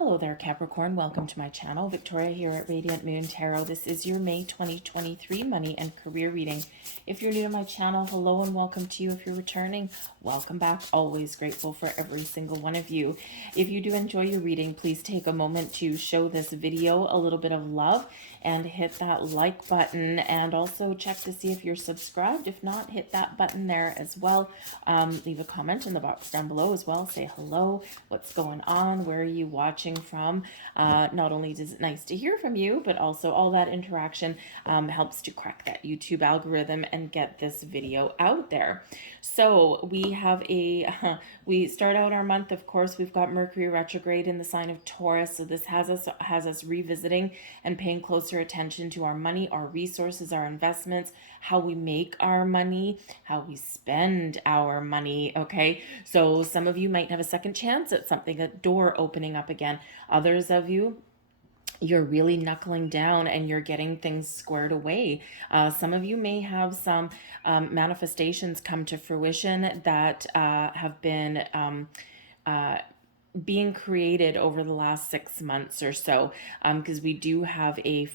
Hello there, Capricorn. Welcome to my channel. Victoria here at Radiant Moon Tarot. This is your May 2023 money and career reading. If you're new to my channel, hello and welcome to you. If you're returning, welcome back. Always grateful for every single one of you. If you do enjoy your reading, please take a moment to show this video a little bit of love and hit that like button, and also check to see if you're subscribed. If not, hit that button there as well. Leave a comment in the box down below as well. Say hello, what's going on, where are you watching from. Not only is it nice to hear from you, but also all that interaction helps to crack that YouTube algorithm and get this video out there. So we have we start out our month, of course, we've got Mercury retrograde in the sign of Taurus. So this has us revisiting and paying closer attention to our money, our resources, our investments, how we make our money, how we spend our money. Okay, so some of you might have a second chance at something, a door opening up again. Others of you, you're really knuckling down and you're getting things squared away. Some of you may have some manifestations come to fruition that have been being created over the last 6 months or so, because we do have a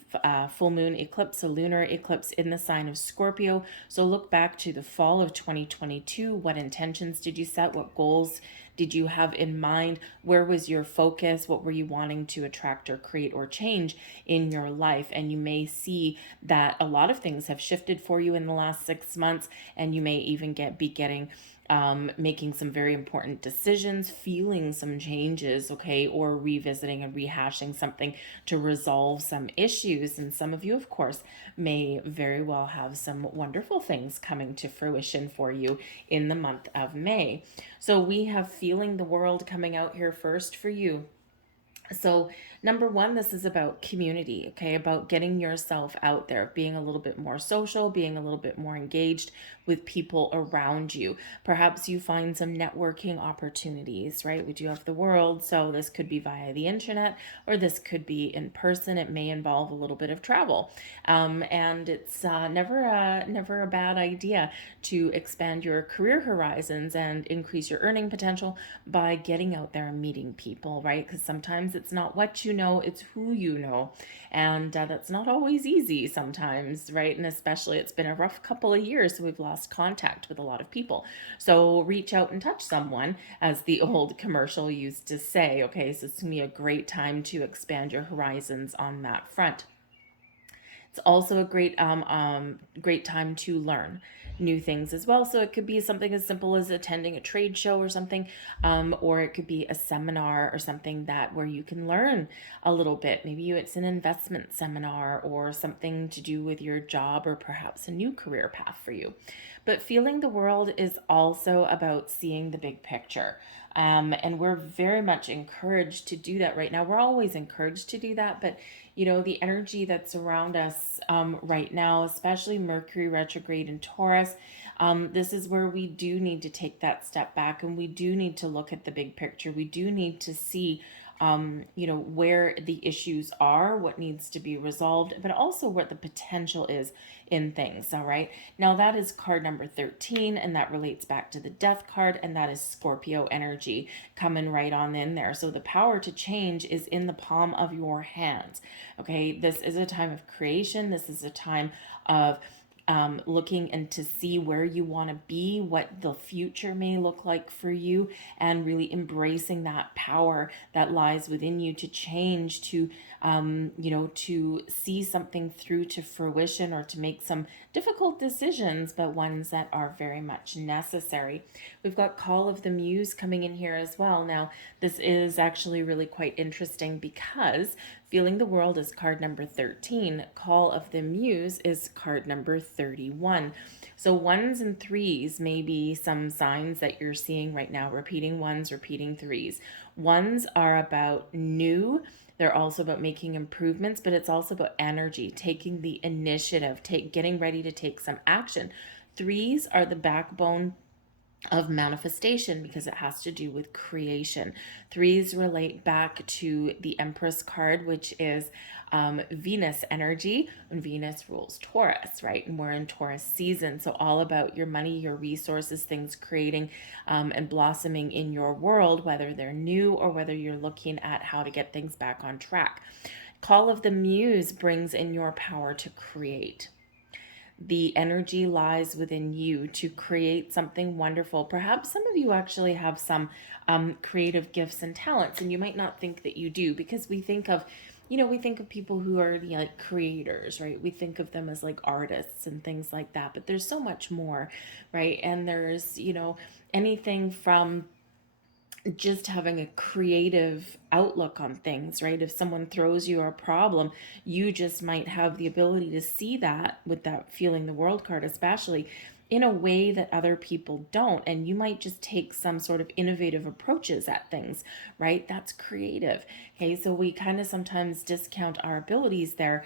full moon eclipse, a lunar eclipse in the sign of Scorpio. So look back to the fall of 2022. What intentions did you set? What goals did you have in mind? Where was your focus? What were you wanting to attract or create or change in your life? And you may see that a lot of things have shifted for you in the last 6 months, and you may even be getting making some very important decisions, feeling some changes, okay, or revisiting and rehashing something to resolve some issues. And some of you, of course, may very well have some wonderful things coming to fruition for you in the month of May. So we have feeling the world coming out here first for you. So number one, this is about community, okay, about getting yourself out there, being a little bit more social, being a little bit more engaged with people around you. Perhaps you find some networking opportunities, right? We do have the world, so this could be via the internet, or this could be in person. It may involve a little bit of travel, and it's never a bad idea to expand your career horizons and increase your earning potential by getting out there and meeting people, right? Because sometimes it's not what you know, it's who you know. And that's not always easy sometimes, right? And especially it's been a rough couple of years, so we've lost contact with a lot of people. So reach out and touch someone, as the old commercial used to say. Okay, so it's going to be a great time to expand your horizons on that front. It's also a great time to learn new things as well. So it could be something as simple as attending a trade show or something, or it could be a seminar or something where you can learn a little bit. Maybe it's an investment seminar or something to do with your job, or perhaps a new career path for you. But feeling the world is also about seeing the big picture. And we're very much encouraged to do that right now. We're always encouraged to do that, but the energy that's around us right now, especially Mercury retrograde in Taurus, this is where we do need to take that step back, and we do need to look at the big picture. We do need to see where the issues are, what needs to be resolved, but also what the potential is in things. All right. Now that is card number 13, and that relates back to the Death card, and that is Scorpio energy coming right on in there. So the power to change is in the palm of your hands. Okay. This is a time of creation. This is a time of looking and to see where you want to be, what the future may look like for you, and really embracing that power that lies within you to change, to to see something through to fruition, or to make some difficult decisions, but ones that are very much necessary. We've got Call of the Muse coming in here as well. Now, this is actually really quite interesting because Feeling the World is card number 13. Call of the Muse is card number 31. So ones and threes may be some signs that you're seeing right now. Repeating ones, repeating threes. Ones are about new. They're also about making improvements, but it's also about energy, taking the initiative, getting ready to take some action. Threes are the backbone of manifestation because it has to do with creation. Threes relate back to the Empress card, which is Venus energy, and Venus rules Taurus, right? And we're in Taurus season. So all about your money, your resources, things creating and blossoming in your world, whether they're new or whether you're looking at how to get things back on track. Call of the Muse brings in your power to create. The energy lies within you to create something wonderful. Perhaps some of you actually have some creative gifts and talents, and you might not think that you do, because we think of, we think of people who are like creators, right? We think of them as like artists and things like that, but there's so much more, right? And there's, anything from just having a creative outlook on things, right? If someone throws you a problem, you just might have the ability to see that with that feeling the world card, especially in a way that other people don't. And you might just take some sort of innovative approaches at things, right? That's creative. Okay, so we kind of sometimes discount our abilities there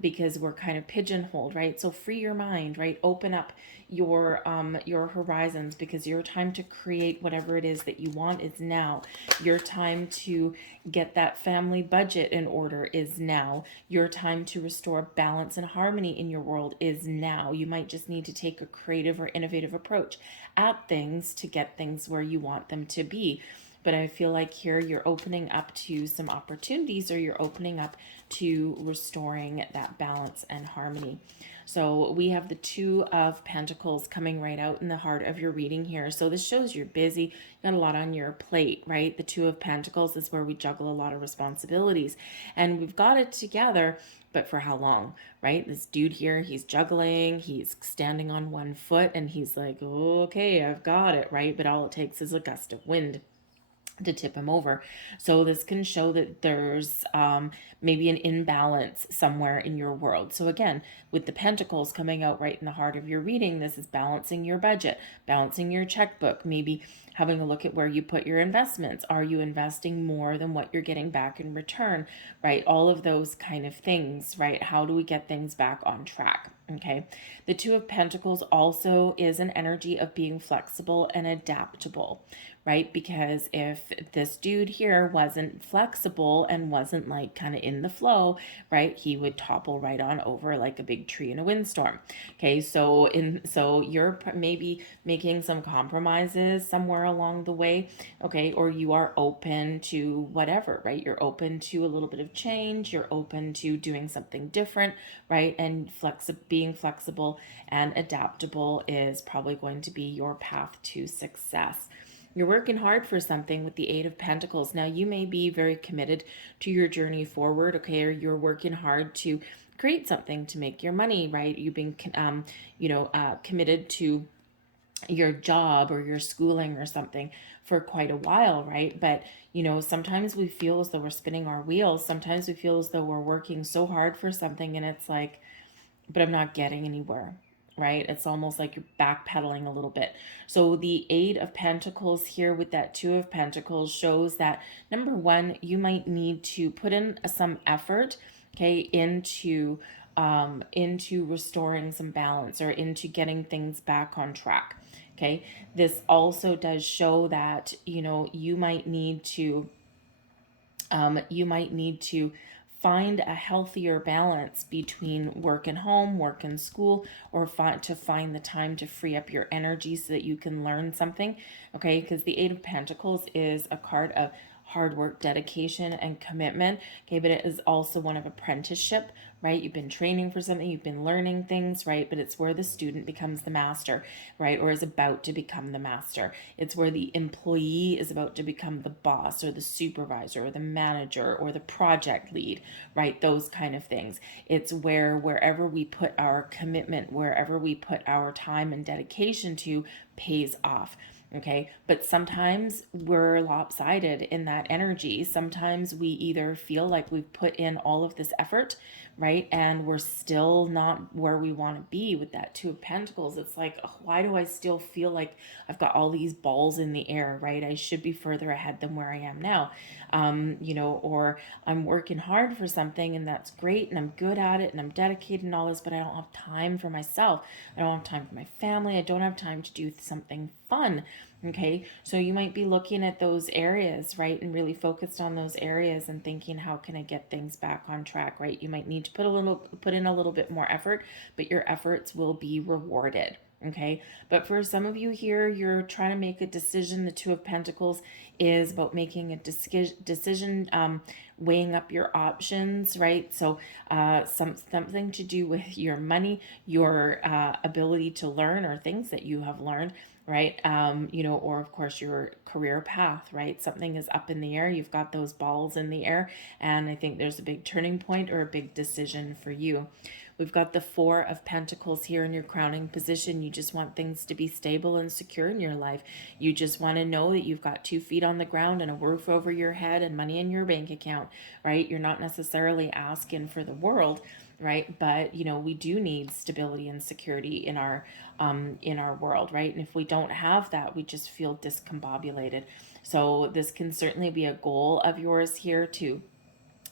because we're kind of pigeonholed, right? So free your mind, right? Open up your horizons, because your time to create whatever it is that you want is now. Your time to get that family budget in order is now. Your time to restore balance and harmony in your world is now. You might just need to take a creative or innovative approach at things to get things where you want them to be. But I feel like here you're opening up to some opportunities, or you're opening up to restoring that balance and harmony. So we have the Two of Pentacles coming right out in the heart of your reading here. So this shows you're busy, you got a lot on your plate, right? The Two of Pentacles is where we juggle a lot of responsibilities, and we've got it together, but for how long, right? This dude here, he's juggling, he's standing on one foot, and he's like, okay, I've got it, right? But all it takes is a gust of wind to tip him over. So this can show that there's maybe an imbalance somewhere in your world. So again, with the pentacles coming out right in the heart of your reading, this is balancing your budget, balancing your checkbook, maybe having a look at where you put your investments. Are you investing more than what you're getting back in return, right? All of those kind of things, right? How do we get things back on track? Okay. The Two of Pentacles also is an energy of being flexible and adaptable, right? Because if this dude here wasn't flexible and wasn't like kind of in the flow, right, he would topple right on over like a big tree in a windstorm. Okay, so you're maybe making some compromises somewhere along the way, okay, or you are open to whatever, right? You're open to a little bit of change, you're open to doing something different, right? And being flexible and adaptable is probably going to be your path to success. You're working hard for something with the Eight of Pentacles. Now, you may be very committed to your journey forward, okay, or you're working hard to create something to make your money, right? You've been, committed to your job or your schooling or something for quite a while, right? But, sometimes we feel as though we're spinning our wheels. Sometimes we feel as though we're working so hard for something, and it's like, but I'm not getting anywhere, right? It's almost like you're backpedaling a little bit. So the Eight of Pentacles here with that Two of Pentacles shows that, number one, you might need to put in some effort, okay, into restoring some balance, or into getting things back on track. Okay, this also does show that you might need to find a healthier balance between work and home, work and school, or to find the time to free up your energy so that you can learn something. Okay, because the Eight of Pentacles is a card of hard work, dedication, and commitment. Okay, but it is also one of apprenticeship, right? You've been training for something, you've been learning things, right? But it's where the student becomes the master, right? Or is about to become the master. It's where the employee is about to become the boss, or the supervisor, or the manager, or the project lead, right? Those kind of things. It's wherever we put our commitment, wherever we put our time and dedication to, pays off. Okay, but sometimes we're lopsided in that energy. Sometimes we either feel like we've put in all of this effort, right? And we're still not where we want to be with that Two of Pentacles. It's like, oh, why do I still feel like I've got all these balls in the air, right? I should be further ahead than where I am now. Or I'm working hard for something and that's great and I'm good at it and I'm dedicated and all this, but I don't have time for myself. I don't have time for my family. I don't have time to do something fun. Okay, so you might be looking at those areas, right, and really focused on those areas and thinking, how can I get things back on track, right? You might need to put in a little bit more effort, but your efforts will be rewarded. Okay, but for some of you here, you're trying to make a decision. The Two of Pentacles is about making a decision, weighing up your options, right? So something to do with your money, your ability to learn, or things that you have learned, right? Or of course your career path, right? Something is up in the air. You've got those balls in the air, and I think there's a big turning point or a big decision for you. We've got the Four of Pentacles here in your crowning position. You just want things to be stable and secure in your life. You just want to know that you've got 2 feet on the ground and a roof over your head and money in your bank account, right? You're not necessarily asking for the world, right? But we do need stability and security in our world, right? And if we don't have that, we just feel discombobulated. So this can certainly be a goal of yours here to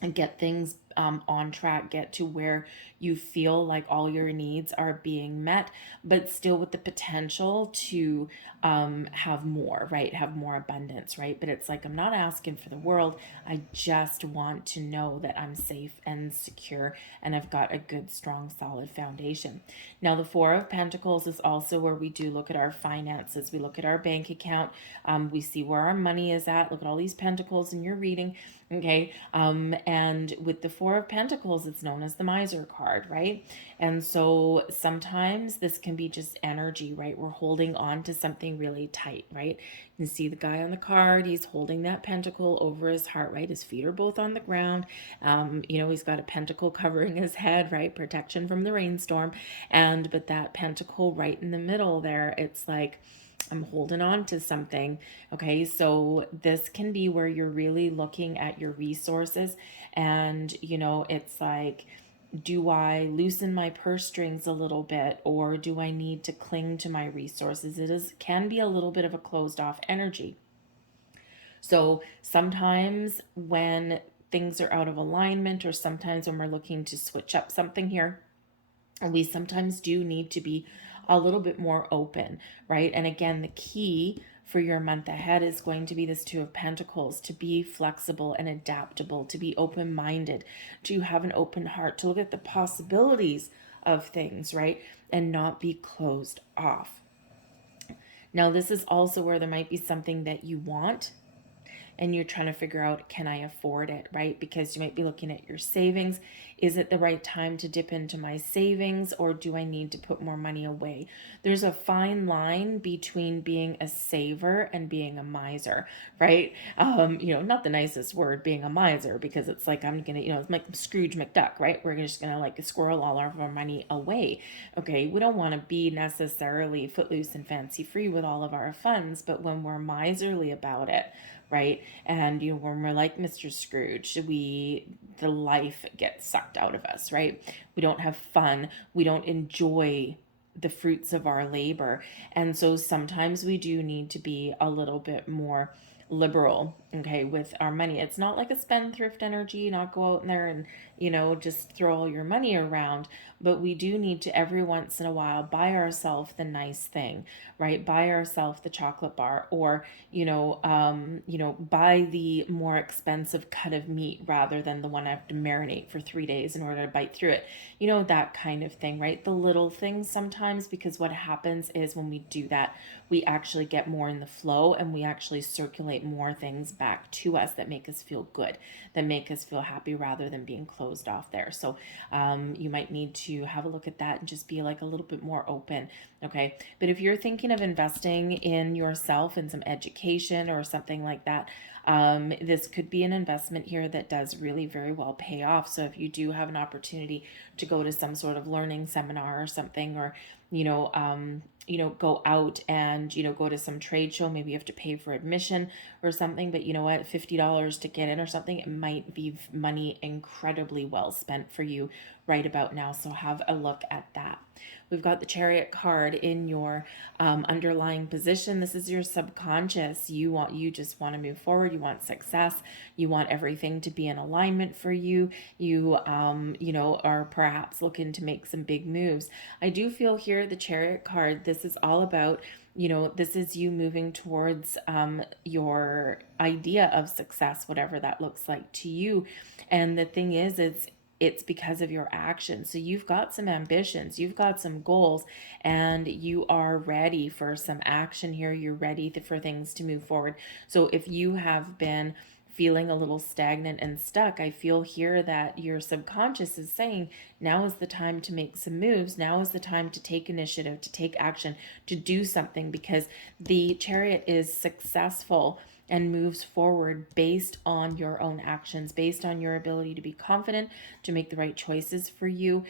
and get things on track, get to where you feel like all your needs are being met, but still with the potential to have more, right? Have more abundance, right? But it's like, I'm not asking for the world. I just want to know that I'm safe and secure and I've got a good, strong, solid foundation. Now, the Four of Pentacles is also where we do look at our finances. We look at our bank account. We see where our money is at. Look at all these pentacles in your reading. Okay. And with the Four of Pentacles, it's known as the miser card, right? And so sometimes this can be just energy, right? We're holding on to something really tight, right? You can see the guy on the card, he's holding that pentacle over his heart, right? His feet are both on the ground. He's got a pentacle covering his head, right? Protection from the rainstorm. But that pentacle right in the middle there, it's like, I'm holding on to something. Okay, so this can be where you're really looking at your resources and, it's like, do I loosen my purse strings a little bit or do I need to cling to my resources? Can be a little bit of a closed off energy. So sometimes when things are out of alignment or sometimes when we're looking to switch up something here, we sometimes do need to be a little bit more open, right? And again, the key for your month ahead is going to be this Two of Pentacles, to be flexible and adaptable, to be open-minded, to have an open heart, to look at the possibilities of things, right? And not be closed off. Now, this is also where there might be something that you want and you're trying to figure out, can I afford it, right? Because you might be looking at your savings. Is it the right time to dip into my savings or do I need to put more money away? There's a fine line between being a saver and being a miser, right? Not the nicest word, being a miser, because it's like, I'm gonna, it's like Scrooge McDuck, right? We're just gonna like squirrel all of our money away. Okay, we don't want to be necessarily footloose and fancy free with all of our funds, but when we're miserly about it, right? And when we're like Mr. Scrooge, the life gets sucked out of us, right? We don't have fun. We don't enjoy the fruits of our labor. And so sometimes we do need to be a little bit more liberal, okay, with our money. It's not like a spendthrift energy, not go out in there and, just throw all your money around, but we do need to every once in a while buy ourselves the nice thing, right? Buy ourselves the chocolate bar or, buy the more expensive cut of meat rather than the one I have to marinate for 3 days in order to bite through it. That kind of thing, right? The little things sometimes, because what happens is when we do that, we actually get more in the flow and we actually circulate more things back to us that make us feel good, that make us feel happy rather than being closed off there. So you might need to have a look at that and just be like a little bit more open. Okay. But if you're thinking of investing in yourself in some education or something like that, this could be an investment here that does really very well pay off. So if you do have an opportunity to go to some sort of learning seminar or something, or go out and, go to some trade show. Maybe you have to pay for admission or something, but you know what, $50 to get in or something, it might be money incredibly well spent for you right about now. So have a look at that. We've got the Chariot card in your underlying position. This is your subconscious. You just want to move forward. You want success. You want everything to be in alignment for you. You are perhaps looking to make some big moves. I do feel here the Chariot card. This is all about, this is you moving towards your idea of success, whatever that looks like to you. And the thing is, it's because of your actions. So you've got some ambitions, you've got some goals, and you are ready for some action here. You're ready for things to move forward. So if you have been feeling a little stagnant and stuck, I feel here that your subconscious is saying, now is the time to make some moves. Now is the time to take initiative, to take action, to do something, because the Chariot is successful and moves forward based on your own actions, based on your ability to be confident, to make the right choices for you,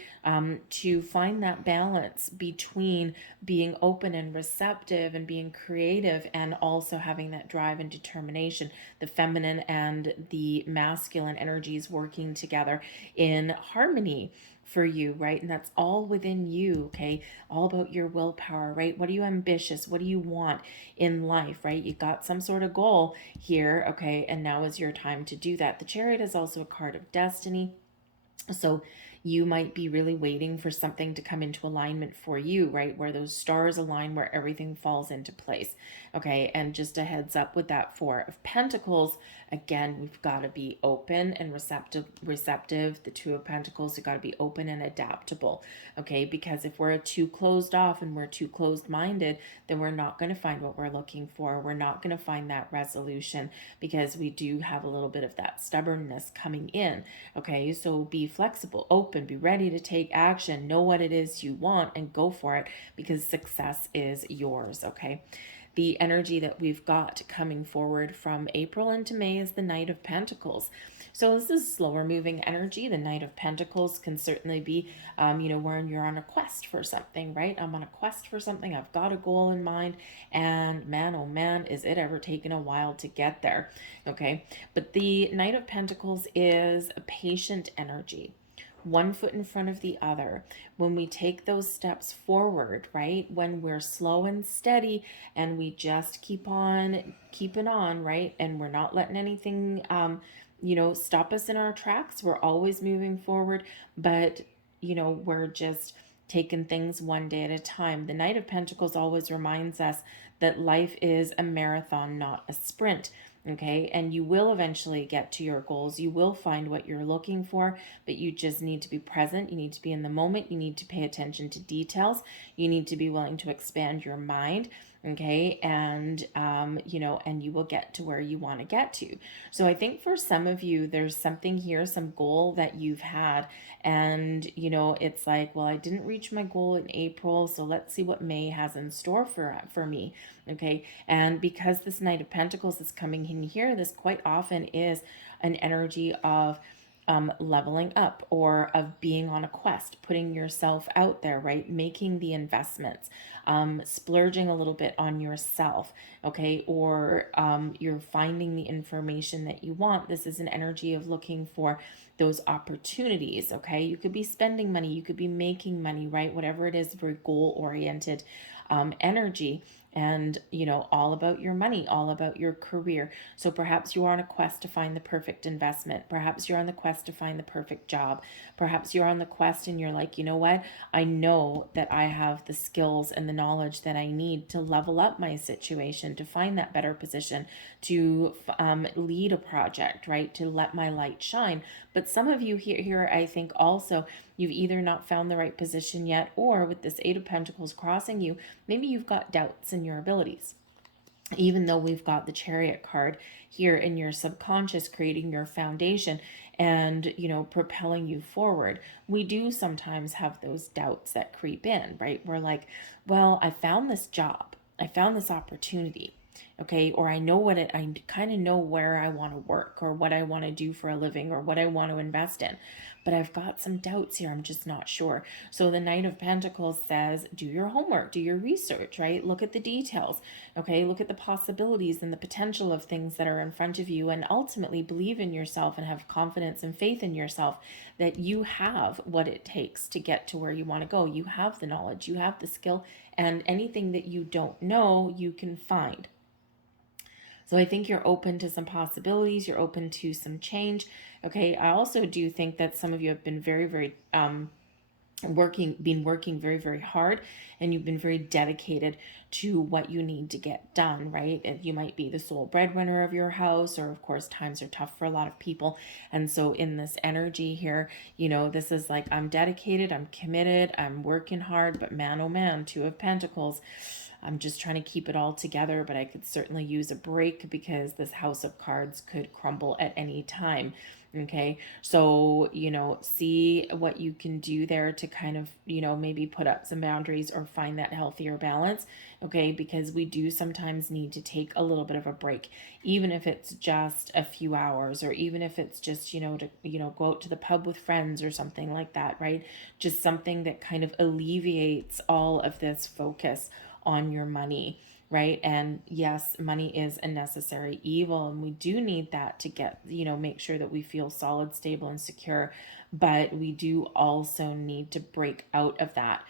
to find that balance between being open and receptive and being creative, and also having that drive and determination, the feminine and the masculine energies working together in harmony for you, right? And that's all within you, okay? All about your willpower, right? What are you ambitious? What do you want in life, right? You got some sort of goal here, okay? And now is your time to do that. The Chariot is also a card of destiny. So you might be really waiting for something to come into alignment for you, right? Where those stars align, where everything falls into place. Okay. And just a heads up with that Four of Pentacles, again, we've got to be open and receptive. The Two of Pentacles, we've got to be open and adaptable. Okay. Because if we're too closed off and we're too closed minded, then we're not going to find what we're looking for. We're not going to find that resolution, because we do have a little bit of that stubbornness coming in. Okay. So be flexible, open, be ready to take action, know what it is you want, and go for it, because success is yours. Okay. The energy that we've got coming forward from April into May is the Knight of Pentacles. So this is slower moving energy. The Knight of Pentacles can certainly be, when you're on a quest for something, right? I'm on a quest for something. I've got a goal in mind, and man, oh man, is it ever taken a while to get there. Okay. But the Knight of Pentacles is a patient energy, one foot in front of the other. When we take those steps forward, right? When we're slow and steady and we just keep on keeping on, right? And we're not letting anything, stop us in our tracks. We're always moving forward, but, we're just taking things one day at a time. The Knight of Pentacles always reminds us that life is a marathon, not a sprint. Okay. And you will eventually get to your goals. You will find what you're looking for, but you just need to be present. You need to be in the moment. You need to pay attention to details. You need to be willing to expand your mind. Okay. And, and you will get to where you want to get to. So I think for some of you, there's something here, some goal that you've had, and, it's like, well, I didn't reach my goal in April, so let's see what May has in store for me. Okay. And because this Knight of Pentacles is coming in here, this quite often is an energy of leveling up, or of being on a quest, putting yourself out there, right? Making the investments, splurging a little bit on yourself, okay? Or you're finding the information that you want. This is an energy of looking for those opportunities, okay? You could be spending money, you could be making money, right? Whatever it is, very goal-oriented energy. And, all about your money, all about your career. So perhaps you are on a quest to find the perfect investment. Perhaps you're on the quest to find the perfect job. Perhaps you're on the quest and you're like, you know what? I know that I have the skills and the knowledge that I need to level up my situation, to find that better position, to lead a project, right? To let my light shine. But some of you here, I think also, you've either not found the right position yet, or with this Eight of Pentacles crossing you, maybe you've got doubts in your abilities. Even though we've got the Chariot card here in your subconscious, creating your foundation and, propelling you forward, we do sometimes have those doubts that creep in, right? We're like, well, I found this job, I found this opportunity, Okay, or I kind of know where I want to work or what I want to do for a living or what I want to invest in, but I've got some doubts here. I'm just not sure. So the Knight of Pentacles says, do your homework, do your research, right? Look at the details. Okay, look at the possibilities and the potential of things that are in front of you, and ultimately believe in yourself and have confidence and faith in yourself that you have what it takes to get to where you want to go. You have the knowledge, you have the skill, and anything that you don't know, you can find. So I think you're open to some possibilities. You're open to some change. Okay. I also do think that some of you have been very, very working very, very hard, and you've been very dedicated to what you need to get done, right? And you might be the sole breadwinner of your house, or of course times are tough for a lot of people. And so in this energy here, this is like, I'm dedicated, I'm committed, I'm working hard, but man, oh man, Two of Pentacles, I'm just trying to keep it all together, but I could certainly use a break because this house of cards could crumble at any time. Okay, so, see what you can do there to kind of, maybe put up some boundaries or find that healthier balance. Okay, because we do sometimes need to take a little bit of a break, even if it's just a few hours, or even if it's just, to, go out to the pub with friends or something like that, right? Just something that kind of alleviates all of this focus on your money, right? And yes, money is a necessary evil, and we do need that to get, make sure that we feel solid, stable, and secure. But we do also need to break out of that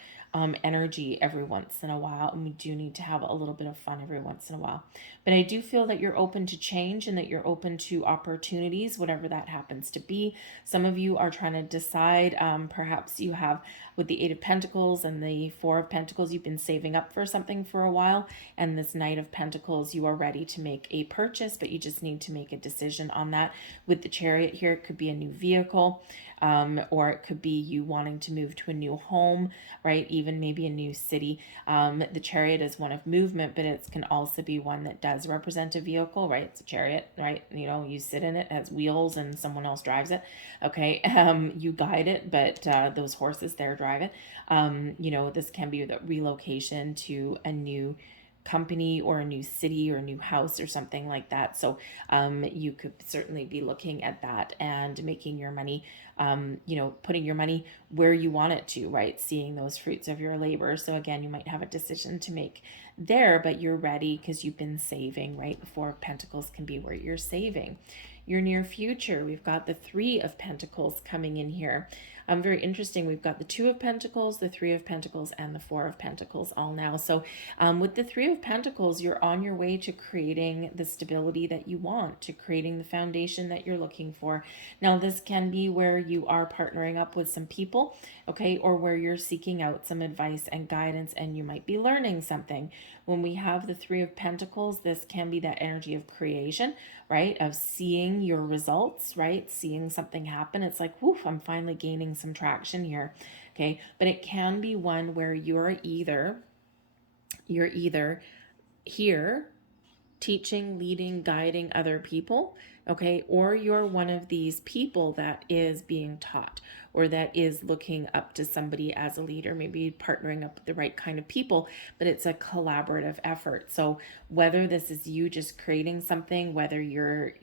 energy every once in a while, and we do need to have a little bit of fun every once in a while. But I do feel that you're open to change and that you're open to opportunities, whatever that happens to be. Some of you are trying to decide, perhaps you have, with the Eight of Pentacles and the Four of Pentacles, you've been saving up for something for a while, and this Knight of Pentacles, you are ready to make a purchase, but you just need to make a decision on that. With the Chariot here, it could be a new vehicle, or it could be you wanting to move to a new home, right? Even maybe a new city. The Chariot is one of movement, but it can also be one that does represent a vehicle, right? It's a chariot, right? You sit in it, it has wheels, and someone else drives it. Okay, you guide it, but those horses there drive it. This can be the relocation to a new company or a new city or a new house or something like that. So you could certainly be looking at that and making your money, putting your money where you want it to, right? Seeing those fruits of your labor. So again, you might have a decision to make there, but you're ready because you've been saving, right? The Four of Pentacles can be where you're saving. Your near future, we've got the Three of Pentacles coming in here. Very interesting. We've got the Two of Pentacles, the Three of Pentacles, and the Four of Pentacles all now. So with the Three of Pentacles, you're on your way to creating the stability that you want, to creating the foundation that you're looking for. Now, this can be where you are partnering up with some people, okay, or where you're seeking out some advice and guidance, and you might be learning something. When we have the Three of Pentacles, this can be that energy of creation, right? Of seeing your results, right? Seeing something happen. It's like, woof, I'm finally gaining some traction here. Okay. But it can be one where you're either here teaching, leading, guiding other people, okay, or you're one of these people that is being taught or that is looking up to somebody as a leader, maybe partnering up with the right kind of people, but it's a collaborative effort. So whether this is you just creating something, whether you're,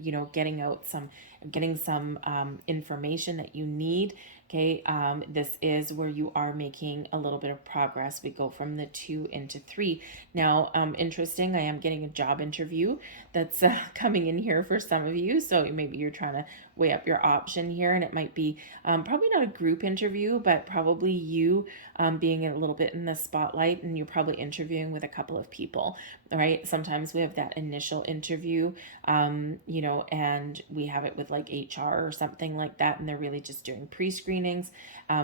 getting some information that you need, okay, this is where you are making a little bit of progress. We go from the 2 into 3. Now, interesting, I am getting a job interview that's coming in here for some of you. So maybe you're trying to weigh up your option here, and it might be probably not a group interview, but probably you being a little bit in the spotlight, and you're probably interviewing with a couple of people, right? Sometimes we have that initial interview, and we have it with like HR or something like that, and they're really just doing pre-screenings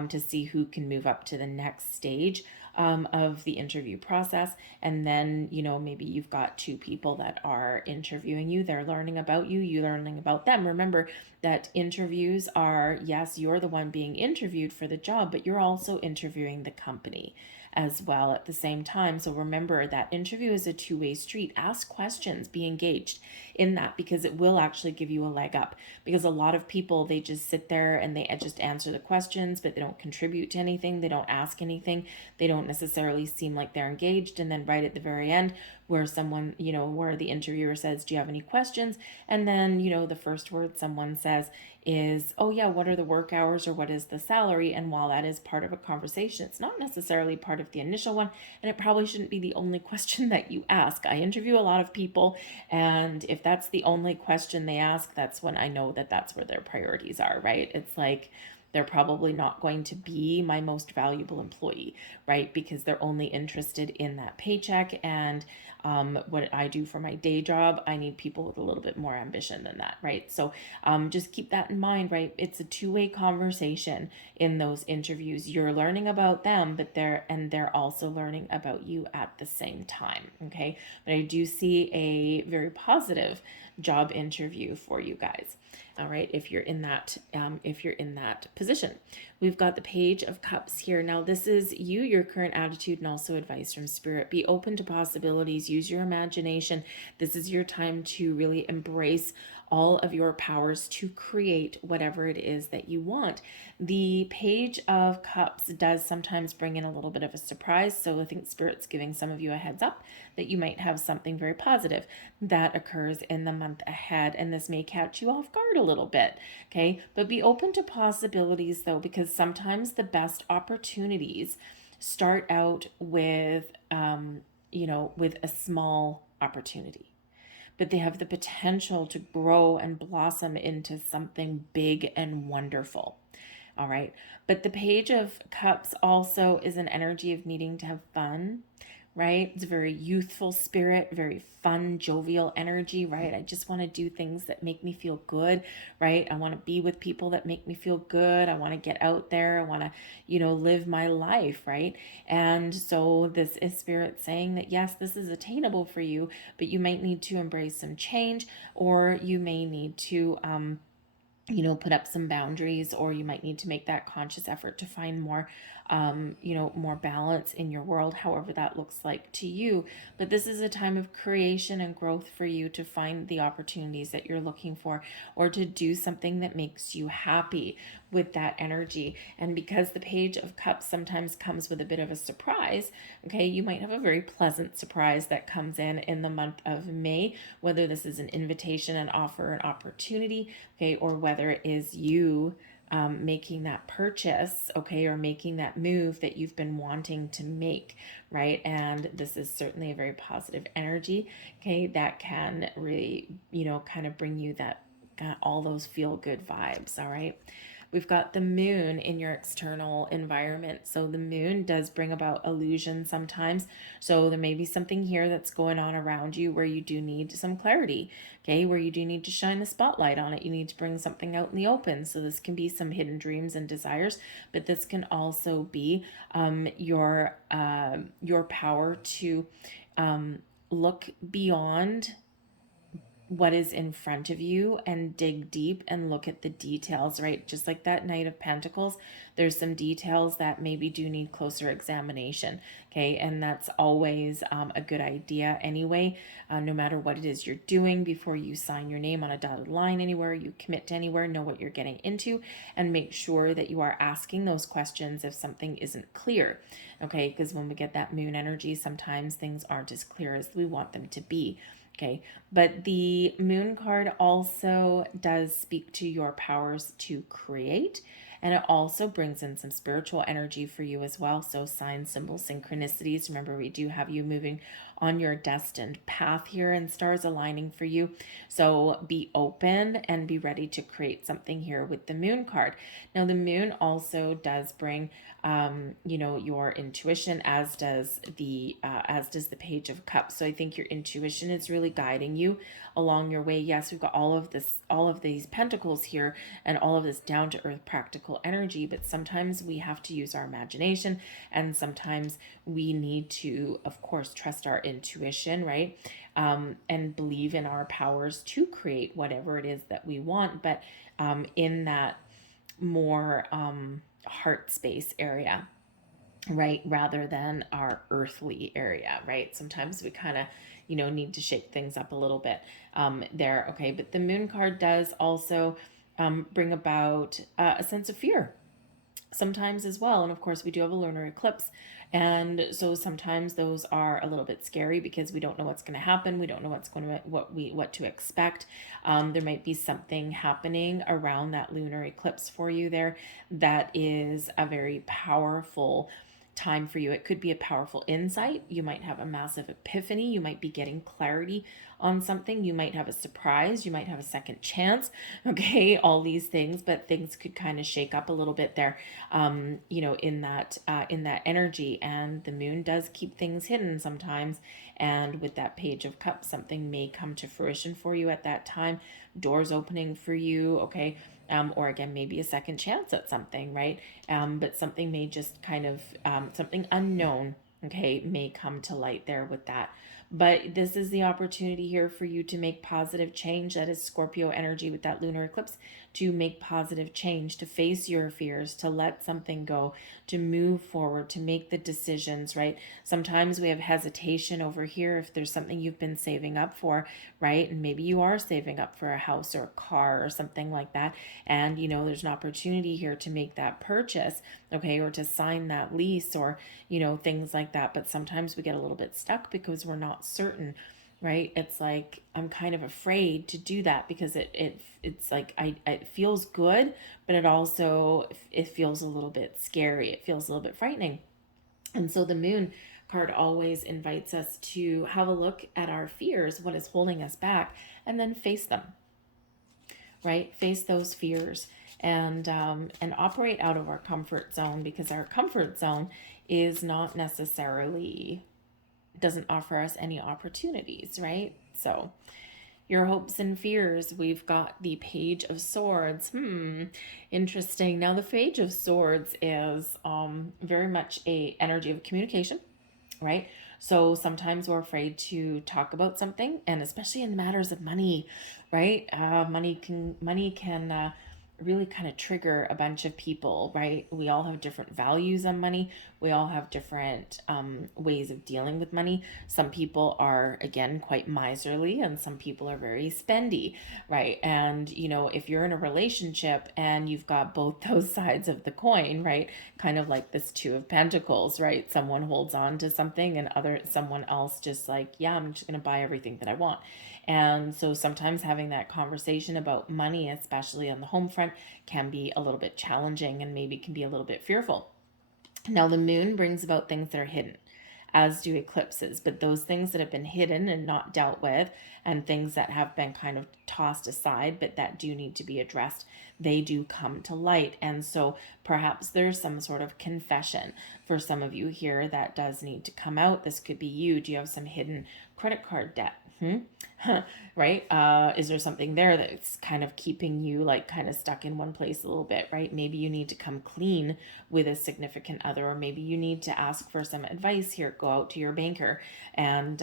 to see who can move up to the next stage of the interview process. And then, maybe you've got 2 people that are interviewing you. They're learning about you, you learning about them. Remember that interviews are, yes, you're the one being interviewed for the job, but you're also interviewing the company as well at the same time. So remember that interview is a two-way street. Ask questions, be engaged in that, because it will actually give you a leg up. Because a lot of people, they just sit there and they just answer the questions, but they don't contribute to anything. They don't ask anything. They don't necessarily seem like they're engaged. And then right at the very end, where someone, where the interviewer says, do you have any questions? And then, the first word someone says is, oh yeah, what are the work hours, or what is the salary? And while that is part of a conversation, it's not necessarily part of the initial one, and it probably shouldn't be the only question that you ask. I interview a lot of people, and if that's the only question they ask, that's when I know that that's where their priorities are, right? It's like, they're probably not going to be my most valuable employee, right? Because they're only interested in that paycheck. And what I do for my day job, I need people with a little bit more ambition than that, right? So just keep that in mind, right? It's a two-way conversation in those interviews. You're learning about them, but they're also learning about you at the same time, okay? But I do see a very positive job interview for you guys. All right, if you're in that position. We've got the Page of Cups here. Now this is you, your current attitude, and also advice from Spirit. Be open to possibilities, use your imagination. This is your time to really embrace all of your powers to create whatever it is that you want. The Page of Cups does sometimes bring in a little bit of a surprise, so I think Spirit's giving some of you a heads up that you might have something very positive that occurs in the month ahead, and this may catch you off guard a little bit, okay? But be open to possibilities though, because sometimes the best opportunities start out with, with a small opportunity, but they have the potential to grow and blossom into something big and wonderful. All right. But the Page of Cups also is an energy of needing to have fun, right? It's a very youthful spirit, very fun, jovial energy, right? I just want to do things that make me feel good, right? I want to be with people that make me feel good. I want to get out there. I want to, live my life, right? And so this is Spirit saying that, yes, this is attainable for you, but you might need to embrace some change, or you may need to, put up some boundaries, or you might need to make that conscious effort to find more, more balance in your world, however that looks like to you. But this is a time of creation and growth for you to find the opportunities that you're looking for, or to do something that makes you happy with that energy. And because the Page of Cups sometimes comes with a bit of a surprise, okay, you might have a very pleasant surprise that comes in the month of May, whether this is an invitation, an offer, an opportunity, okay, or whether it is you making that purchase, okay, or making that move that you've been wanting to make, right? And this is certainly a very positive energy, okay, that can really, kind of bring you that, all those feel good vibes, all right? We've got the moon in your external environment. So the moon does bring about illusion sometimes. So there may be something here that's going on around you where you do need some clarity, okay, where you do need to shine the spotlight on it. You need to bring something out in the open. So this can be some hidden dreams and desires, but this can also be your power to look beyond what is in front of you and dig deep and look at the details, right? Just like that Knight of Pentacles, there's some details that maybe do need closer examination, okay? And that's always a good idea anyway, no matter what it is you're doing. Before you sign your name on a dotted line anywhere, you commit to anywhere, know what you're getting into, and make sure that you are asking those questions if something isn't clear, okay? Because when we get that moon energy, sometimes things aren't as clear as we want them to be. Okay, but the moon card also does speak to your powers to create, and it also brings in some spiritual energy for you as well. So signs, symbols, synchronicities. Remember, we do have you moving on your destined path here, and stars aligning for you. So be open and be ready to create something here with the moon card. Now, the moon also does bring your intuition, as does the Page of Cups. So I think your intuition is really guiding you along your way. Yes, we've got all of these pentacles here and all of this down to earth practical energy, but sometimes we have to use our imagination, and sometimes we need to, of course, trust our intuition, right? And believe in our powers to create whatever it is that we want, but in that more heart space area. right? Rather than our earthly area, right? Sometimes we kind of, need to shake things up a little bit there. Okay. But the moon card does also bring about a sense of fear sometimes as well. And of course, we do have a lunar eclipse. And so sometimes those are a little bit scary because we don't know what's going to happen. We don't know what to expect. There might be something happening around that lunar eclipse for you there that is a very powerful time for you. It could be a powerful insight. You might have a massive epiphany. You might be getting clarity on something. You might have a surprise. You might have a second chance. Okay, all these things, but things could kind of shake up a little bit there, in that energy. And the moon does keep things hidden sometimes. And with that Page of Cups, something may come to fruition for you at that time. Doors opening for you. Okay. Or again, maybe a second chance at something, right? But something may just kind of, something unknown, okay, may come to light there with that. But this is the opportunity here for you to make positive change. That is Scorpio energy with that lunar eclipse, to make positive change, to face your fears, to let something go, to move forward, to make the decisions, right? Sometimes we have hesitation over here if there's something you've been saving up for, right? And maybe you are saving up for a house or a car or something like that. And, there's an opportunity here to make that purchase, okay, or to sign that lease or, things like that. But sometimes we get a little bit stuck because we're not certain, right? It's like I'm kind of afraid to do that because it's like it feels good, but it feels a little bit scary. It feels a little bit frightening. And so the moon card always invites us to have a look at our fears, what is holding us back, and then face them, right? Face those fears and operate out of our comfort zone, because our comfort zone is not necessarily, doesn't offer us any opportunities, right? So your hopes and fears, we've got the Page of Swords. Interesting. Now the Page of Swords is very much a energy of communication, right? So sometimes we're afraid to talk about something, and especially in matters of money, right? Money can really kind of trigger a bunch of people, right? We all have different values on money. We all have different ways of dealing with money. Some people are, again, quite miserly, and some people are very spendy, right? And, if you're in a relationship and you've got both those sides of the coin, right? Kind of like this Two of Pentacles, right? Someone holds on to something and someone else just like, yeah, I'm just going to buy everything that I want. And so sometimes having that conversation about money, especially on the home front, can be a little bit challenging and maybe can be a little bit fearful. Now, the moon brings about things that are hidden, as do eclipses, but those things that have been hidden and not dealt with, and things that have been kind of tossed aside, but that do need to be addressed, they do come to light. And so perhaps there's some sort of confession for some of you here that does need to come out. This could be you. Do you have some hidden credit card debt? Right? Is there something there that's kind of keeping you like kind of stuck in one place a little bit, right? Maybe you need to come clean with a significant other, or maybe you need to ask for some advice here. Go out to your banker and,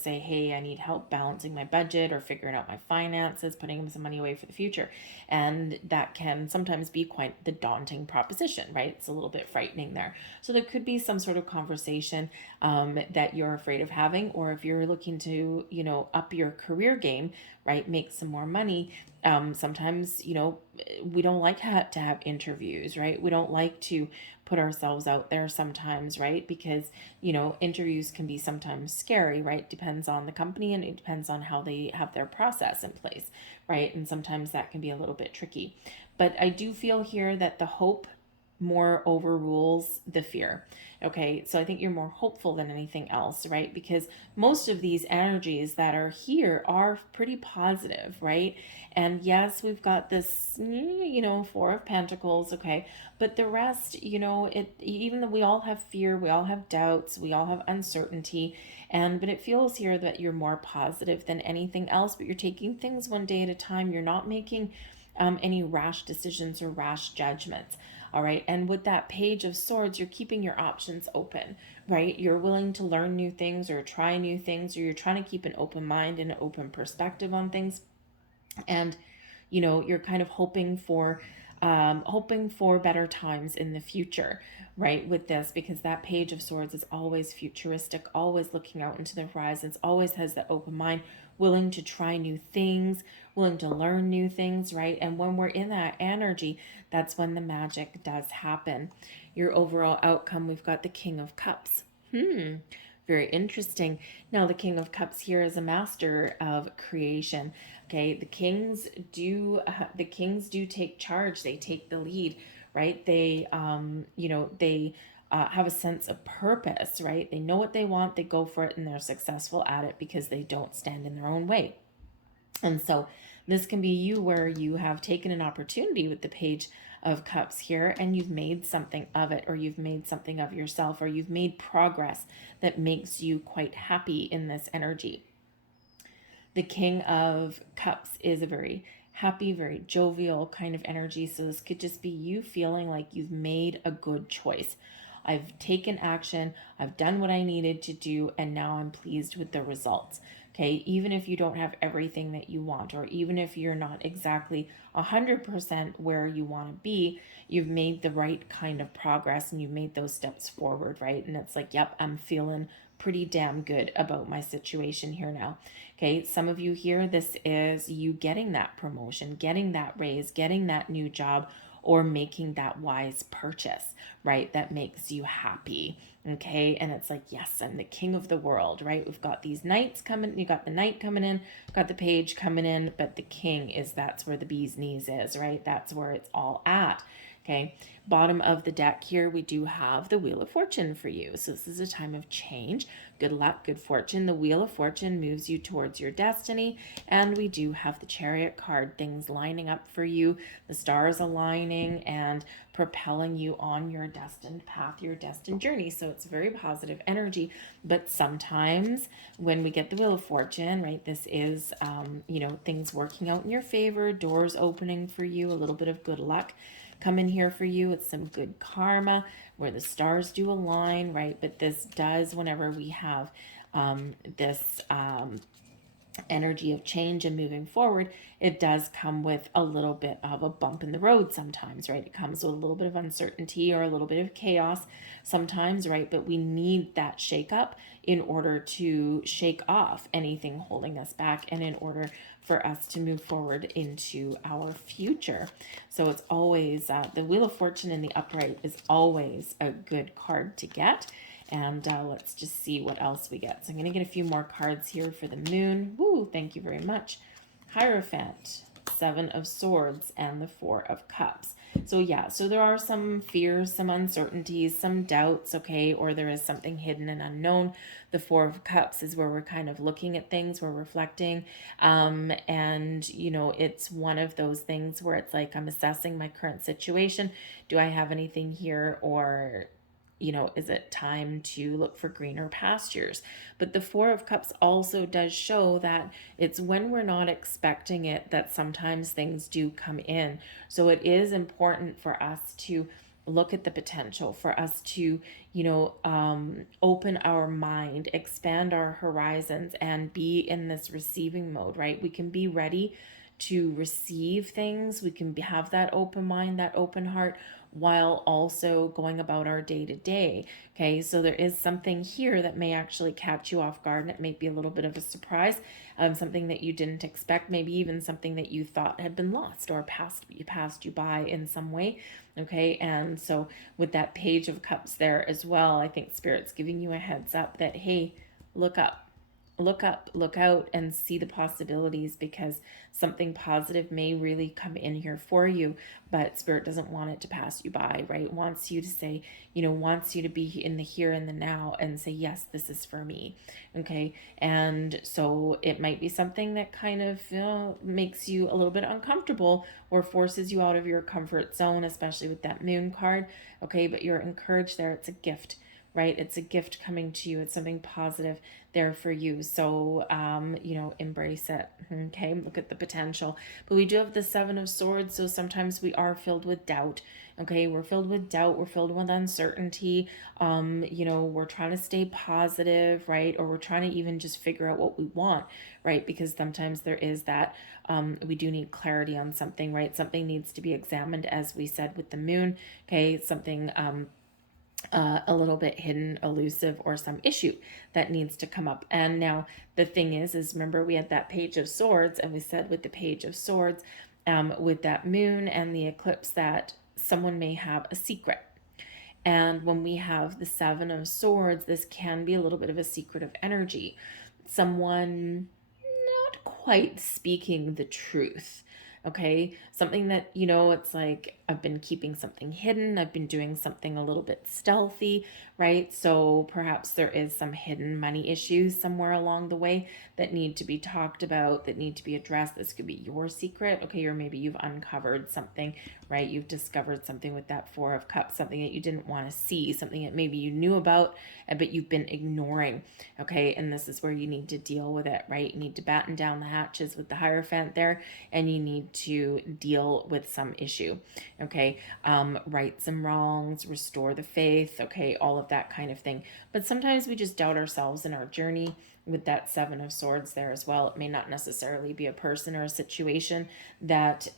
say, hey, I need help balancing my budget or figuring out my finances, putting some money away for the future. And that can sometimes be quite the daunting proposition, right? It's a little bit frightening there. So there could be some sort of conversation that you're afraid of having, or if you're looking to, up your career game, right, make some more money. Sometimes, we don't like to have interviews, right? We don't like to put ourselves out there sometimes, right? Because, interviews can be sometimes scary, right? Depends on the company, and it depends on how they have their process in place, right? And sometimes that can be a little bit tricky. But I do feel here that the hope more overrules the fear. Okay, so I think you're more hopeful than anything else, right? Because most of these energies that are here are pretty positive, right? And yes, we've got this, Four of Pentacles, okay, but the rest, even though we all have fear, we all have doubts, we all have uncertainty, but it feels here that you're more positive than anything else, but you're taking things one day at a time. You're not making any rash decisions or rash judgments. All right. And with that Page of Swords, you're keeping your options open, right? You're willing to learn new things or try new things, or you're trying to keep an open mind and an open perspective on things. And, you're kind of hoping for hoping for better times in the future, right? With this, because that Page of Swords is always futuristic, always looking out into the horizons, always has that open mind, willing to try new things, willing to learn new things, right? And when we're in that energy, that's when the magic does happen. Your overall outcome, we've got the King of Cups. Very interesting. Now, the King of Cups here is a master of creation. Okay, the kings do take charge. They take the lead, right? They have a sense of purpose, right? They know what they want, they go for it, and they're successful at it because they don't stand in their own way. And so this can be you, where you have taken an opportunity with the Page of Cups here and you've made something of it, or you've made something of yourself, or you've made progress that makes you quite happy in this energy. The King of Cups is a very happy, very jovial kind of energy. So this could just be you feeling like you've made a good choice. I've taken action, I've done what I needed to do, and now I'm pleased with the results. Okay, even if you don't have everything that you want, or even if you're not exactly 100% where you want to be, you've made the right kind of progress and you've made those steps forward, right? And it's like, yep, I'm feeling pretty damn good about my situation here now. Okay, some of you here, this is you getting that promotion, getting that raise, getting that new job, or making that wise purchase, right? That makes you happy. Okay, and it's like, yes, I'm the king of the world, right? We've got these knights coming, you got the knight coming in, got the page coming in, but the king is, that's where the bee's knees is, right? That's where it's all at. Okay, bottom of the deck here, we do have the Wheel of Fortune for you. So this is a time of change. Good luck, good fortune. The Wheel of Fortune moves you towards your destiny. And we do have the Chariot card, things lining up for you, the stars aligning and propelling you on your destined path, your destined journey. So it's very positive energy. But sometimes when we get the Wheel of Fortune, right, this is, things working out in your favor, doors opening for you, a little bit of good luck come in here for you. It's some good karma where the stars do align, right? But this does, whenever we have this energy of change and moving forward, it does come with a little bit of a bump in the road sometimes, right? It comes with a little bit of uncertainty or a little bit of chaos sometimes, right? But we need that shake up in order to shake off anything holding us back and in order for us to move forward into our future. So it's always the Wheel of Fortune in the upright is always a good card to get. And let's just see what else we get. So I'm going to get a few more cards here for the moon. Woo, thank you very much. Hierophant, Seven of Swords, and the Four of Cups. So yeah, so there are some fears, some uncertainties, some doubts, okay, or there is something hidden and unknown. The Four of Cups is where we're kind of looking at things, we're reflecting, and it's one of those things where it's like I'm assessing my current situation. Do I have anything here, or is it time to look for greener pastures? But the Four of Cups also does show that it's when we're not expecting it that sometimes things do come in. So it is important for us to look at the potential, for us to, open our mind, expand our horizons, and be in this receiving mode, right? We can be ready to receive things. We can have that open mind, that open heart, while also going about our day to day. Okay, so there is something here that may actually catch you off guard, and it may be a little bit of a surprise, something that you didn't expect, maybe even something that you thought had been lost or passed you by in some way. Okay, and so with that Page of Cups there as well, I think Spirit's giving you a heads up that, hey, look up, look out, and see the possibilities, because something positive may really come in here for you, but Spirit doesn't want it to pass you by, right? Wants you to say, wants you to be in the here and the now and say, yes, this is for me. Okay, and so it might be something that kind of makes you a little bit uncomfortable or forces you out of your comfort zone, especially with that moon card. Okay, but you're encouraged there. It's a gift right? It's a gift coming to you. It's something positive there for you. So, embrace it. Okay. Look at the potential. But we do have the Seven of Swords. So sometimes we are filled with doubt. Okay. We're filled with doubt. We're filled with uncertainty. We're trying to stay positive, right? Or we're trying to even just figure out what we want, right? Because sometimes there is that, we do need clarity on something, right? Something needs to be examined, as we said with the moon. Okay. Something, a little bit hidden, elusive, or some issue that needs to come up. And now the thing is remember we had that Page of Swords, and we said with the Page of Swords, with that moon and the eclipse, that someone may have a secret. And when we have the Seven of Swords, this can be a little bit of a secretive energy. Someone not quite speaking the truth. Okay. Something that, it's like, I've been keeping something hidden. I've been doing something a little bit stealthy, right? So perhaps there is some hidden money issues somewhere along the way that need to be talked about, that need to be addressed. This could be your secret. Okay. Or maybe you've uncovered something, right? You've discovered something with that Four of Cups, something that you didn't want to see, something that maybe you knew about, but you've been ignoring. Okay. And this is where you need to deal with it, right? You need to batten down the hatches with the Hierophant there, and you need to deal with some issue. Okay. Right some wrongs, restore the faith. Okay. All of that kind of thing. But sometimes we just doubt ourselves in our journey with that Seven of Swords there as well. It may not necessarily be a person or a situation that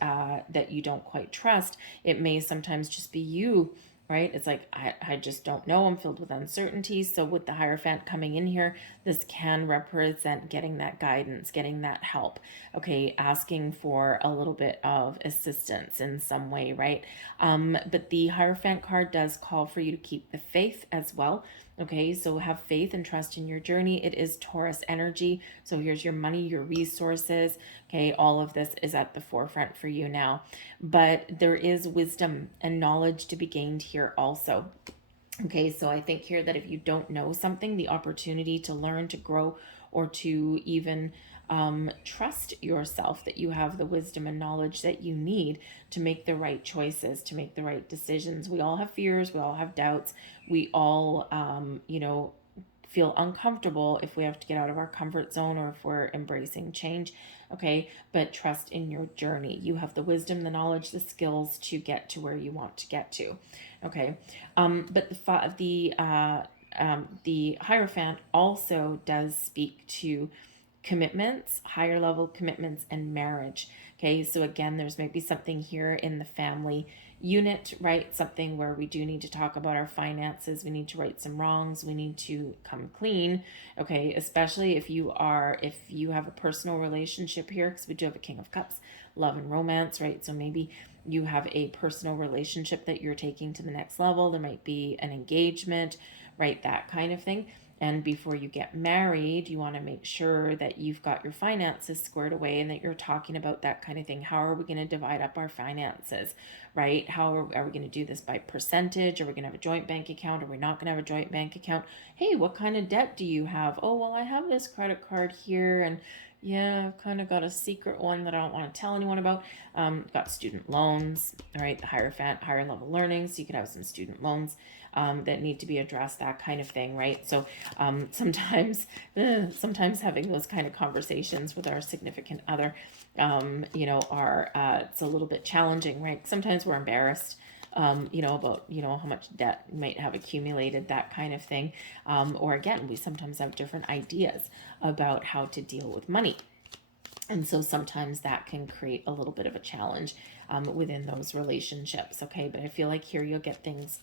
you don't quite trust. It may sometimes just be you, right? It's like, I just don't know. I'm filled with uncertainty. So with the Hierophant coming in here, this can represent getting that guidance, getting that help. Okay. Asking for a little bit of assistance in some way, right? But the Hierophant card does call for you to keep the faith as well. Okay, so have faith and trust in your journey. It is Taurus energy. So here's your money, your resources. Okay, all of this is at the forefront for you now. But there is wisdom and knowledge to be gained here also. Okay, so I think here that if you don't know something, the opportunity to learn, to grow, or to even trust yourself, that you have the wisdom and knowledge that you need to make the right choices, to make the right decisions. We all have fears, we all have doubts, we all, feel uncomfortable if we have to get out of our comfort zone or if we're embracing change. Okay, but trust in your journey. You have the wisdom, the knowledge, the skills to get to where you want to get to. Okay, but the Hierophant also does speak to commitments, higher level commitments, and marriage. Okay, so again, there's maybe something here in the family unit, right? Something where we do need to talk about our finances. We need to right some wrongs. We need to come clean. Okay, especially if you have a personal relationship here, because we do have a King of Cups, love and romance, right? So maybe you have a personal relationship that you're taking to the next level. There might be an engagement, right? That kind of thing. And before you get married, you want to make sure that you've got your finances squared away and that you're talking about that kind of thing. How are we going to divide up our finances, right? How are we going to do this by percentage? Are we going to have a joint bank account? Are we not going to have a joint bank account? Hey, what kind of debt do you have? Oh, well, I have this credit card here, and yeah, I've kind of got a secret one that I don't want to tell anyone about. Got student loans, all right? The Hierophant, higher level learning. So you could have some student loans that need to be addressed, that kind of thing, right? So sometimes having those kind of conversations with our significant other, it's a little bit challenging, right? Sometimes we're embarrassed, about, how much debt might have accumulated, that kind of thing. Or again, we sometimes have different ideas about how to deal with money. And so sometimes that can create a little bit of a challenge within those relationships. Okay, but I feel like here you get things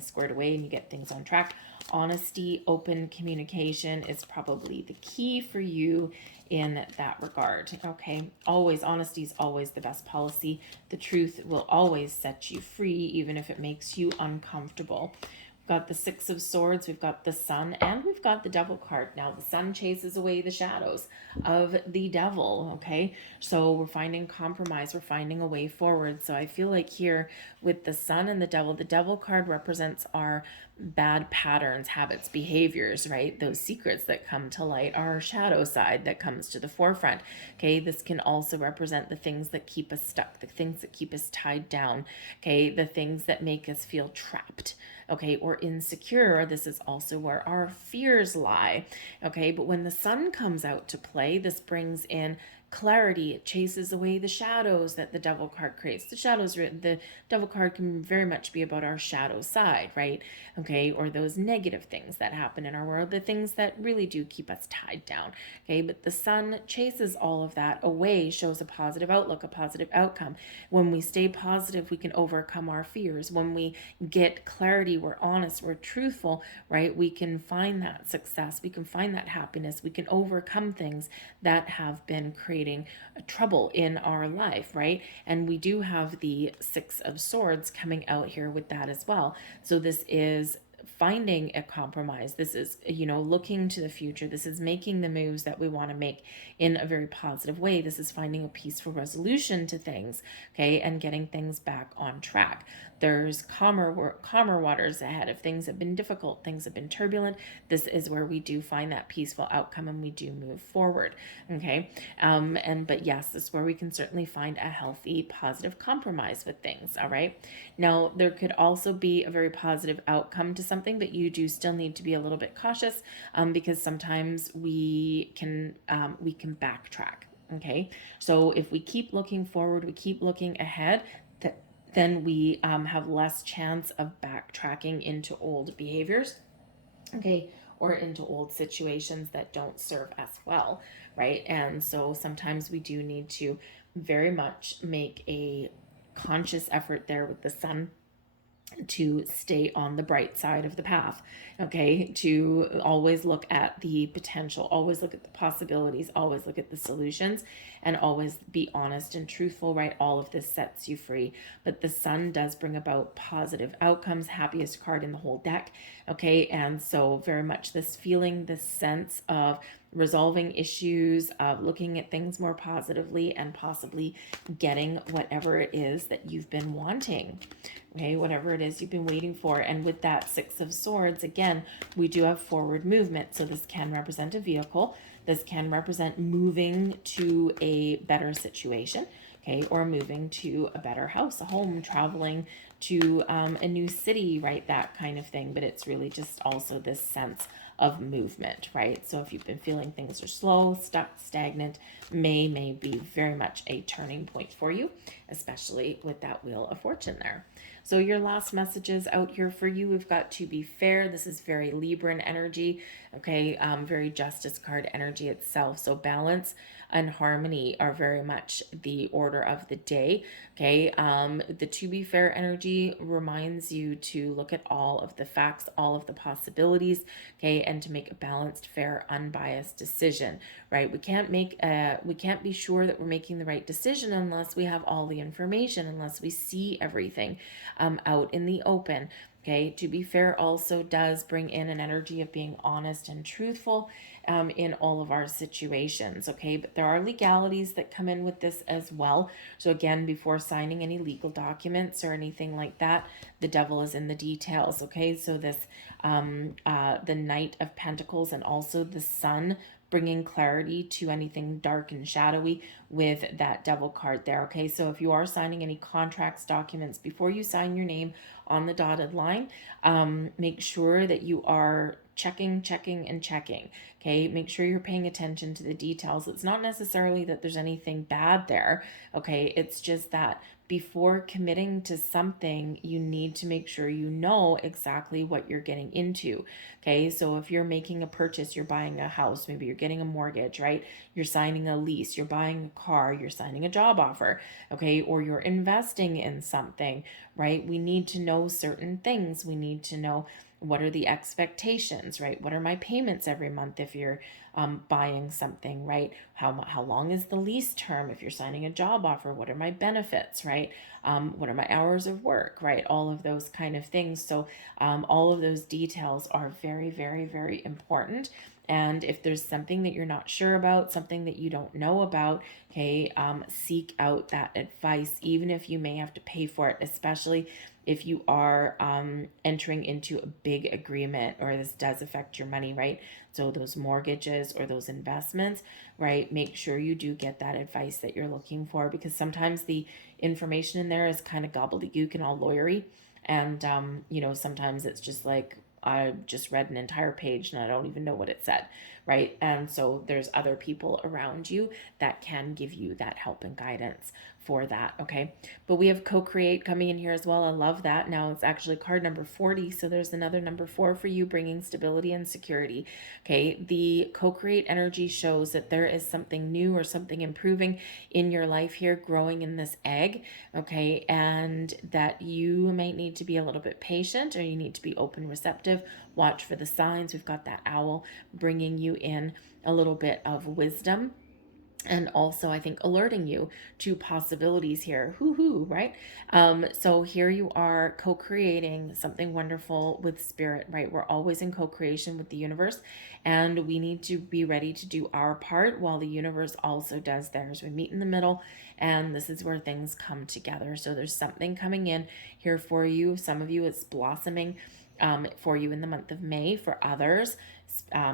squared away and you get things on track. Honesty, open communication is probably the key for you in that regard. Okay, always, honesty is always the best policy. The truth will always set you free, even if it makes you uncomfortable. We've got the Six of Swords, we've got the Sun, and we've got the Devil card. Now, the Sun chases away the shadows of the devil, okay? So we're finding compromise, we're finding a way forward. So I feel like here with the Sun and the Devil card represents our bad patterns, habits, behaviors, right? Those secrets that come to light are our shadow side that comes to the forefront. Okay, this can also represent the things that keep us stuck, the things that keep us tied down, okay, the things that make us feel trapped, okay, or insecure. This is also where our fears lie, okay. But when the sun comes out to play, this brings in clarity. It chases away the shadows that the devil card creates. The devil card can very much be about our shadow side, right? Okay, or those negative things that happen in our world, the things that really do keep us tied down. Okay, but the sun chases all of that away, shows a positive outlook, a positive outcome. When we stay positive, we can overcome our fears. When we get clarity, we're honest, we're truthful, right? We can find that success, we can find that happiness, we can overcome things that have been creating trouble in our life, right? And we do have the Six of Swords coming out here with that as well. So this is finding a compromise. This is, looking to the future. This is making the moves that we want to make in a very positive way. This is finding a peaceful resolution to things, okay, and getting things back on track. There's calmer waters ahead. If things have been difficult, things have been turbulent, this is where we do find that peaceful outcome and we do move forward, okay. But yes, this is where we can certainly find a healthy, positive compromise with things, all right. Now, there could also be a very positive outcome to something, but you do still need to be a little bit cautious, because sometimes we can backtrack. Okay, so if we keep looking forward, we keep looking ahead, then we have less chance of backtracking into old behaviors, okay, or into old situations that don't serve us well, right? And so sometimes we do need to very much make a conscious effort there with the sun to stay on the bright side of the path, okay, to always look at the potential, always look at the possibilities, always look at the solutions, and always be honest and truthful, right? All of this sets you free. But the sun does bring about positive outcomes, happiest card in the whole deck, okay. And so very much this feeling, this sense of resolving issues, of looking at things more positively, and possibly getting whatever it is that you've been wanting, okay, whatever it is you've been waiting for. And with that Six of Swords, again, we do have forward movement. So this can represent a vehicle. This can represent moving to a better situation, okay, or moving to a better house, a home, traveling to a new city, right, that kind of thing. But it's really just also this sense of movement, right? So if you've been feeling things are slow, stuck, stagnant, may be very much a turning point for you, especially with that Wheel of Fortune there. So your last messages out here for you, we've got to be fair. This is very Libran energy, okay, very Justice card energy itself. So balance and harmony are very much the order of the day, okay. The to be fair energy reminds you to look at all of the facts, all of the possibilities, okay, and to make a balanced, fair, unbiased decision, right? We can't be sure that we're making the right decision unless we have all the information, unless we see everything out in the open. Okay, to be fair also does bring in an energy of being honest and truthful in all of our situations. Okay, but there are legalities that come in with this as well. So again, before signing any legal documents or anything like that, the devil is in the details. Okay, so this the Knight of Pentacles and also the Sun, bringing clarity to anything dark and shadowy with that devil card there. Okay, so if you are signing any contracts, documents, before you sign your name on the dotted line, make sure that you are checking. Okay, make sure you're paying attention to the details. It's not necessarily that there's anything bad there, okay, it's just that before committing to something, you need to make sure you know exactly what you're getting into. Okay, so if you're making a purchase, you're buying a house, maybe you're getting a mortgage, right? You're signing a lease, you're buying a car, you're signing a job offer, okay, or you're investing in something, right? We need to know certain things. We need to know what are the expectations, right? What are my payments every month if you're buying something, right? How long is the lease term if you're signing a job offer? What are my benefits, right? What are my hours of work, right? All of those kind of things. So all of those details are very, very, very important. And if there's something that you're not sure about, something that you don't know about, okay, seek out that advice, even if you may have to pay for it, especially if you are entering into a big agreement, or this does affect your money, right? So those mortgages or those investments, right? Make sure you do get that advice that you're looking for, because sometimes the information in there is kind of gobbledygook and all lawyery. And, sometimes it's just like, I just read an entire page and I don't even know what it said, right? And so there's other people around you that can give you that help and guidance for that, okay? But we have co-create coming in here as well. I love that. Now it's actually card number 40, so there's another number 4 for you, bringing stability and security, okay? The co-create energy shows that there is something new or something improving in your life here, growing in this egg, okay? And that you might need to be a little bit patient, or you need to be open, receptive, watch for the signs. We've got that owl bringing you in a little bit of wisdom, and also I think alerting you to possibilities here. Hoo-hoo, right? So here you are co-creating something wonderful with spirit, right? We're always in co-creation with the universe, and we need to be ready to do our part while the universe also does theirs. We meet in the middle, and this is where things come together. So there's something coming in here for you. Some of you, it's blossoming for you in the month of May. For others,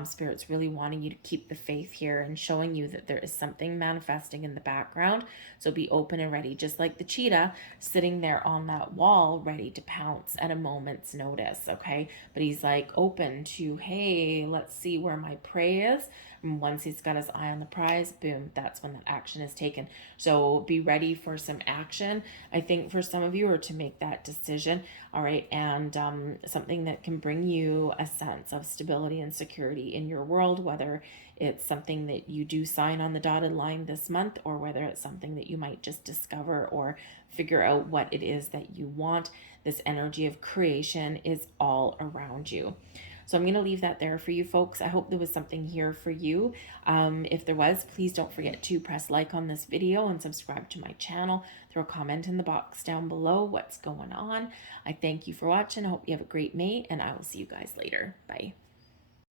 Spirit's really wanting you to keep the faith here and showing you that there is something manifesting in the background. So be open and ready, just like the cheetah sitting there on that wall, ready to pounce at a moment's notice, okay? But he's like open to, hey, let's see where my prey is. And once he's got his eye on the prize, boom, that's when that action is taken. So be ready for some action, I think, for some of you, or to make that decision, all right? And something that can bring you a sense of stability and security in your world, whether it's something that you do sign on the dotted line this month, or whether it's something that you might just discover or figure out what it is that you want. This energy of creation is all around you. So I'm going to leave that there for you folks. I hope there was something here for you. If there was, please don't forget to press like on this video and subscribe to my channel. Throw a comment in the box down below what's going on. I thank you for watching. I hope you have a great May, and I will see you guys later. Bye.